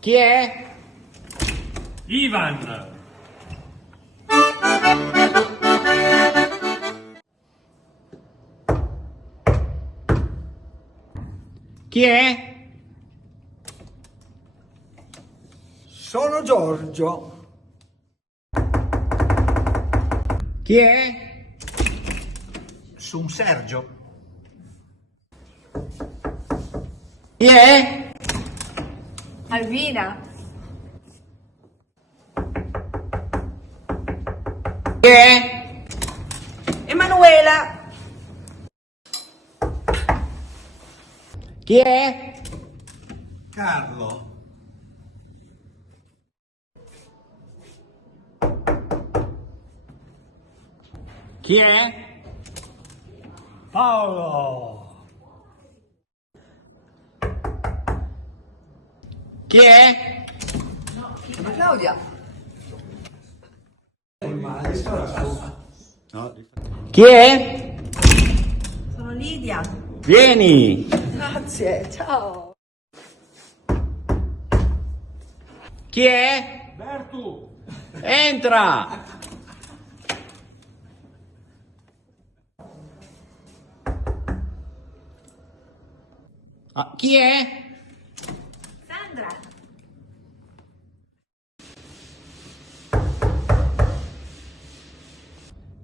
Chi è? Ivan. Chi è? Sono Giorgio. Chi è? Sono Sergio. Chi è? Alvina. Chi è? Emanuela. Chi è? Carlo. Chi è? Paolo. Chi è? Sono Claudia. Chi è? Sono Lidia. Vieni! Grazie, ciao. Chi è? Bertu. Entra! Chi è? Sandra.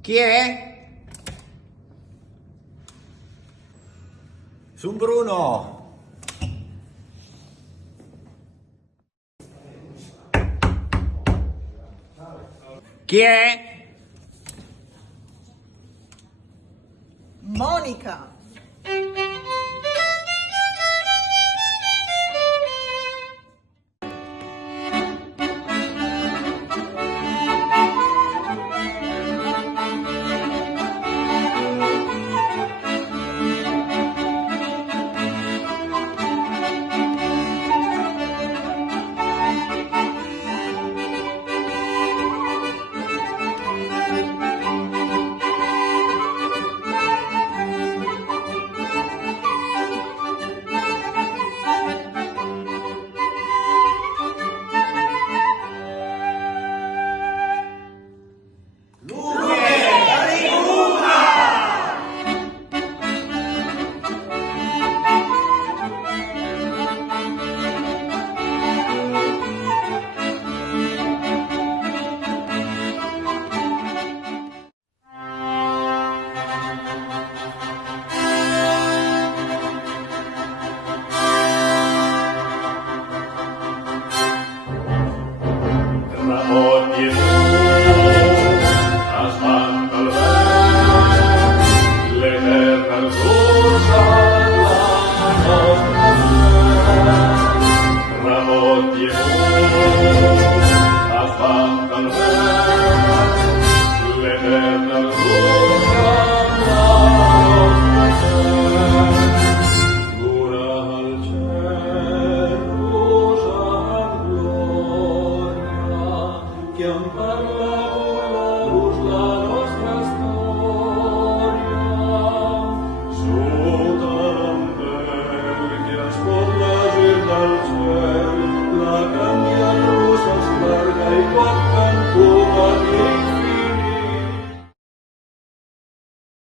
Chi è? Sono Bruno. Chi è? Monica.